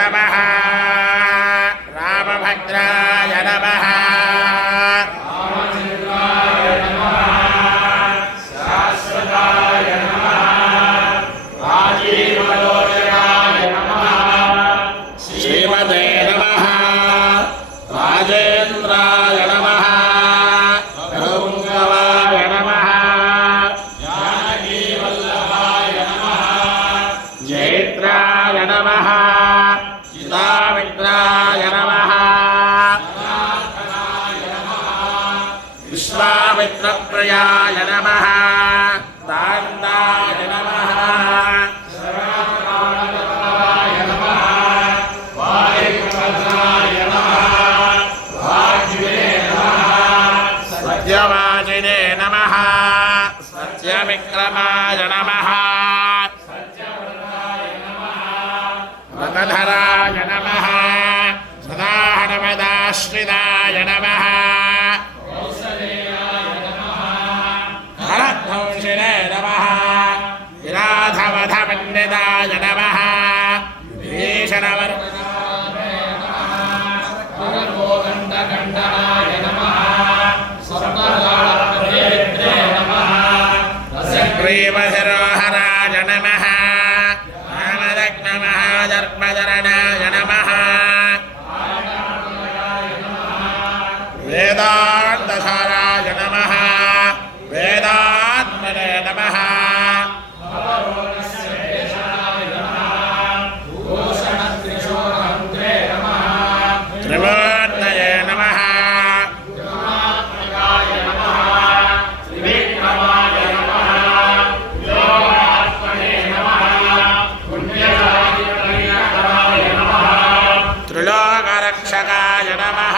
नमः रामभद्राय नमः श्रीमते नमः राजेन्द्राय नमः भृङ्गवाय नमः जानकीवल्लभाय नमः जयित्राय नमः चितामित्राय नमः विश्वामित्रप्रियाय नमः तान्ताय नमः सत्यवाचिने नमः सत्यविक्रमाय नमः वकधराय नमः सदाहनवदाश्रिताय नमः हरध्वंसिने नमः विराधवधपण्डिताय नमः विभीषणवर्गण्डकण्ठाय नमः श्रीमधिरोहराय नमः रामदग्नमहाधर्मधरणाय नमः वेदान्तसाराय नमः वेदात्मने नमः त्रिवर्णये नमः त्रिलोकरक्षकाय नमः